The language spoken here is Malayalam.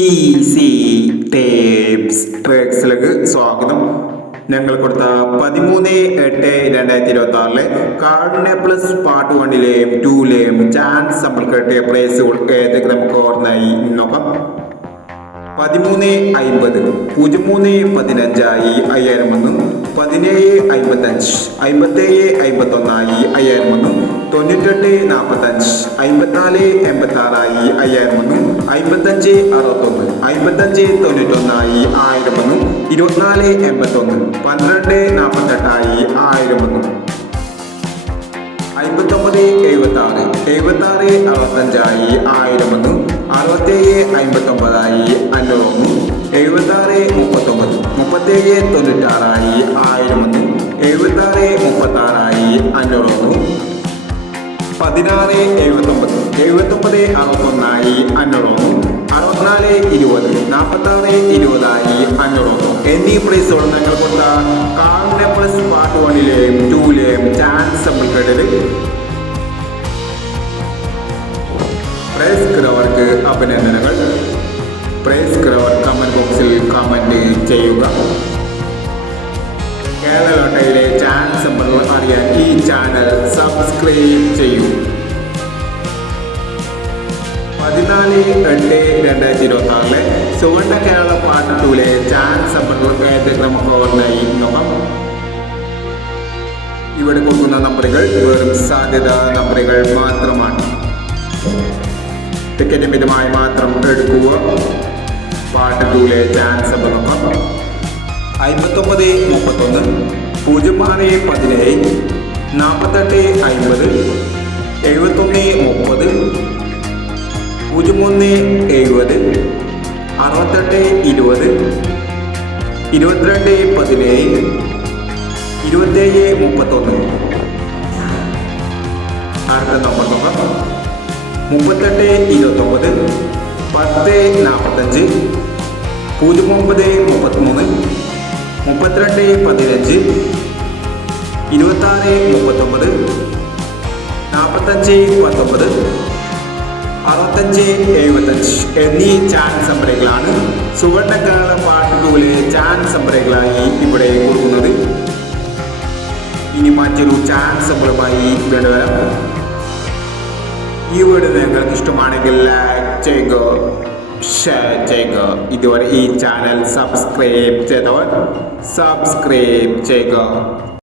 ഈസി ടേപ്സ് ട്രേക്സിലേക്ക് സ്വാഗതം. ഞങ്ങൾ കൊടുത്ത 13/8/2026 കാർഡിനെ പ്ലസ് പാർട്ട് 1-ലെയും 2-ലെയും ചാൻസ് നമ്മൾ കിട്ടിയ പ്ലേസുകൾ ഏതൊക്കെ നമുക്ക് ഓർമ്മയായി നോക്കാം. 13.50 03.15 5000 വന്നു. 17.55 57.51 5000 വന്നു. 98.45 54.86 5000 വന്നു. 55.61 55.91 1000 വന്നു. 24.81 12.48 1000 വന്നു. 59.76 76.65 1000 വന്നു. 67.59 500 വന്നു. 76.39 37.96 1000 വന്നു. 76.36 500 വന്നു. 16.79 69.61 500 വന്നു. 64.20 46.20 500 വന്നു. എന്നീ പ്രൈസുകൾ ഞങ്ങൾ കൊടുത്ത കാർഡിനെ പ്ലസ് പാർട്ട് 1-ലെയും 2-ലെയും ചാൻസ് നമ്മൾ കേട്ടത്. പ്രൈസ് കിറവർക്ക് അഭിനന്ദനങ്ങൾ. പ്രൈസ് കിറവർ കമന്റ് ബോക്സിൽ കമന്റ് ചെയ്യുക. കേരള ലോട്ടറിയിലെ ചാൻസ് നമ്പറുകൾ അറിയാൻ ഈ ചാനൽ സബ്സ്ക്രൈബ് ചെയ്യൂ. 14/8/2026 സുവർണ്ണ കേരള പാർട്ട് 2-ലെ ചാൻസ് നമ്പറുകൾ ഏതൊക്കെ നമുക്ക് ഓർമ്മയായി നോക്കാം. ഇവിടെ കൊടുക്കുന്ന നമ്പറുകൾ വെറും സാധ്യത നമ്പറുകൾ മാത്രമാണ്. ടിക്കറ്റ് മിതമായി മാത്രം എടുക്കുക. പാർട്ട് 2-ലെ ചാൻസ് നമ്പർ നോക്കാം. 59.31 06.17 48.50 71.30 01.70 68.20 22.17 27.31. അടുത്ത നമ്പർ നോക്കാം. 38.29 10.45 09.33 32.15 26.39 45.19 65.75 എന്നീ ചാൻസ് നമ്പറുകളാണ് സുവർണ്ണ കേരള പാർട്ട് 2-ലെ ചാൻസ് നമ്പറുകളായി ഇവിടെ കൊടുക്കുന്നത്. ഇനി മറ്റൊരു ചാൻസ് നമ്പറുമായി വരാം. ഈ വീഡിയോ നിങ്ങൾക്ക് ഇഷ്ടമാണെങ്കിൽ ലൈക്ക് ചെയ്യുക, ഷെയർ ചെയ്യുക. ഇതുവരെ ഈ ചാനൽ സബ്സ്ക്രൈബ് ചെയ്തവർ സബ്സ്ക്രൈബ് ചെയ്യുക.